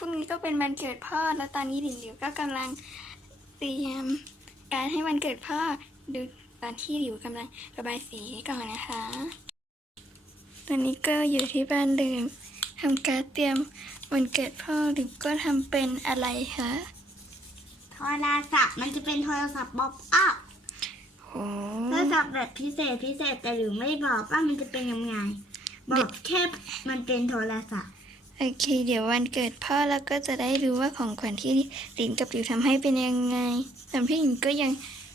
รุ่งนี้ก็เป็นวันเกิดพ่อ แล้วตอนนี้หลินหลิวก็กำลังเตรียมการให้วันเกิดพ่อดูตอนที่หลิวกำลังระบายสีก่อนนะคะ ตอนนี้ก็อยู่ที่บ้านเดิมทำการเตรียมวันเกิดพ่อหลิวก็ทำเป็นอะไรคะโทรศัพท์มันจะเป็นโทรศัพท์บ๊อบอัพโอ้โทรศัพท์แบบพิเศษพิเศษแต่หรือไม่บอกว่ามันจะเป็นยังไง บอกแค่มันเป็นโทรศัพท์ โอเค เดี๋ยววันเกิดพ่อแล้วก็จะได้รู้ว่าของขวัญที่หลินกับหลิวทำให้เป็นยังไงแต่พี่หลินก็ยัง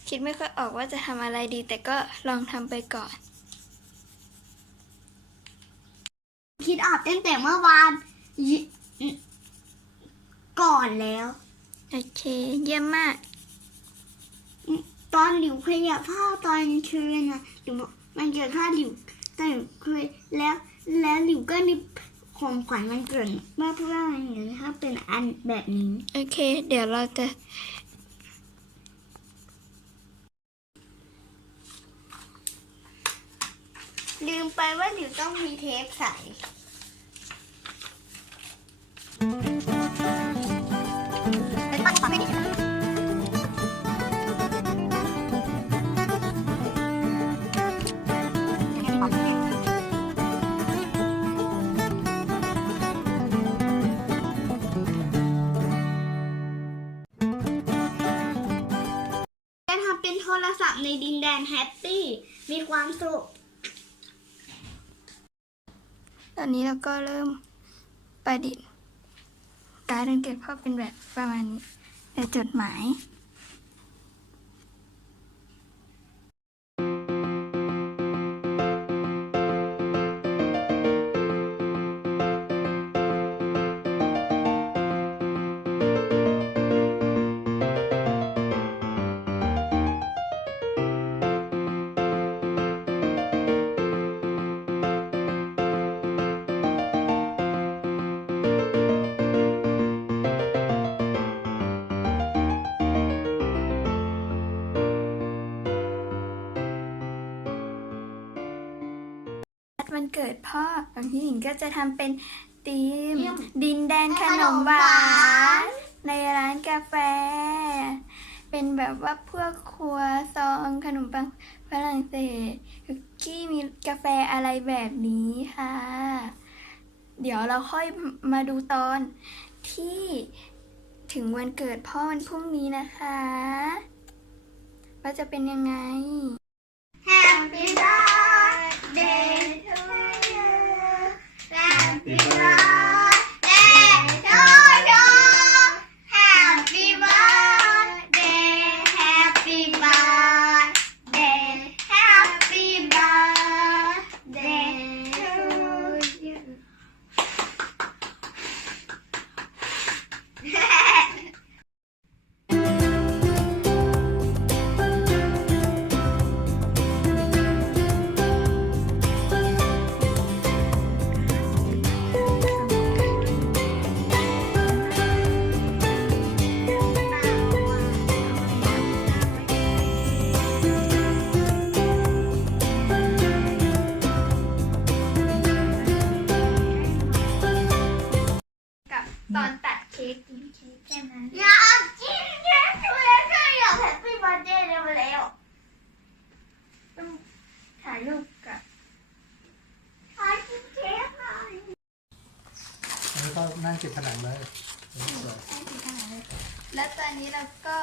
คิดไม่ค่อยออกว่าจะทำอะไรดี แต่ก็ลองทำไปก่อน คิดออกตั้งแต่เมื่อวานยิก่อนแล้ว โอเค เยี่ยมมาก ตอนหลิวเคยอยากพ่อตอนคืนนะหลิวบอกมันเกิดพ่อหลิวตอนหลิวเคยแล้วแล้วหลิวก็นี่ ของขวัญมันเกิดมาเพื่อนอย่างนี้ถ้าเป็นอันแบบนี้ โอเค เดี๋ยวเราจะ ลืมไปว่าหลิวต้องมีเทปใส รศัพท์ในดินแดนแฮปปี้มีความสุข ตอนนี้เราก็เริ่มประดิษฐ์ การเรียนเกิดพ่อเป็นแบบประมาณนี้แต่จดหมาย เกิดพ่อบางทีหญิงก็จะทำเป็นธีมธีม ดินแดนขนมหวาน ในร้านกาแฟ เป็นแบบว่าพวกครัวซองขนมปังฝรั่งเศสคุกกี้มีกาแฟอะไรแบบนี้ค่ะ เดี๋ยวเราค่อยมาดูตอนที่ถึงวันเกิดพ่อวันพรุ่งนี้นะคะ ว่าจะเป็นยังไง Happy birthday to you Birthday ตอนตัดเค้กกินเค้กแค่นั้น อยากกินเค้กอยู่แล้วก็อยาก Happy birthday เร็วแล้วต้องถ่ายรูปกับขอกินเค้กหน่อยอันนี้ก็นั่งติดผนังเลยสวยแล้วตอนนี้เราก็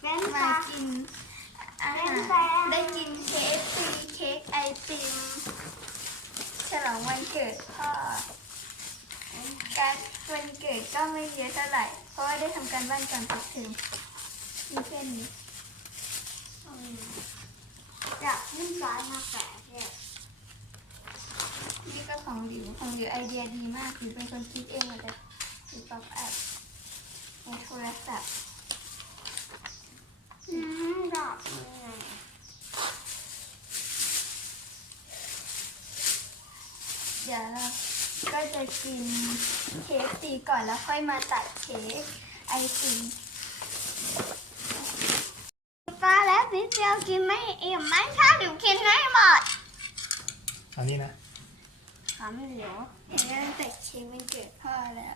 เป็นมาตากินอาหารเป็นแฟนได้กินเค้กฟรีเค้กไอติมฉลองวันเกิดพ่อ การวันเกิดก็ไม่เยอะเท่าไหร่ เพราะว่าได้ทำการบ้านก่อนไปถึงมีแค่นี้อยากขึ้นร้านมาแปะเนี่ยนี่ก็ของหลิวของหลิวไอเดียดีมากหลิวเป็นคนคิดเองหมดเลยหลิวป๊อปแอปในโทรศัพท์อืมดอกยังไงเดี๋ยวเรา ก็จะกินเค้กฟรีก่อนแล้วค่อยมาตัดเค้กไอติมปลาแล้วนิดเดียวกินไม่อิ่มไม่ถ้าหนูกินให้หมดอันนี้นะขำเหลียวเห็นว่าตัดเค้กวันเกิดพ่อแล้ว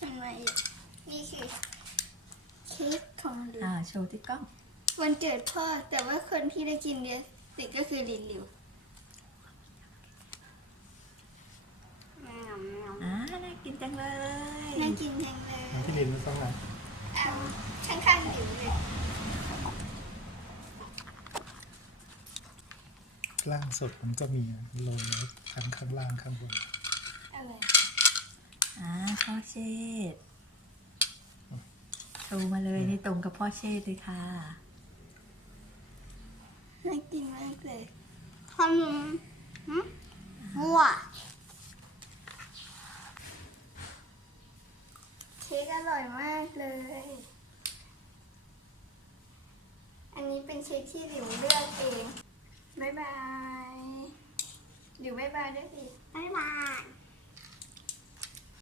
ทำไมอะนี่คือเค้กของหลิวอ่าโชว์ที่กล้อง วันเกิดพ่อแต่ว่าคนที่ได้กินเดียติดก็คือลินหลิวอ่าน่ากินจังเลยน่ากินจังเลยน้องที่ลินมันต้องไหนเอาข้างๆหลิวเลยล่างสุดมันก็มีโรยทั้งข้างล่างข้างบนอะไร อ่าพ่อเชษฐ์โชว์มาเลยนี่ตรงกับพ่อเชษฐ์เลยค่ะ น่ากินมากเลยขนมหึวัวเค้กอร่อยมากเลย อันนี้เป็นเค้กที่หลิวเลือกเอง บ๊ายบายหลิวบ๊ายบายด้วยสิบ๊ายบาย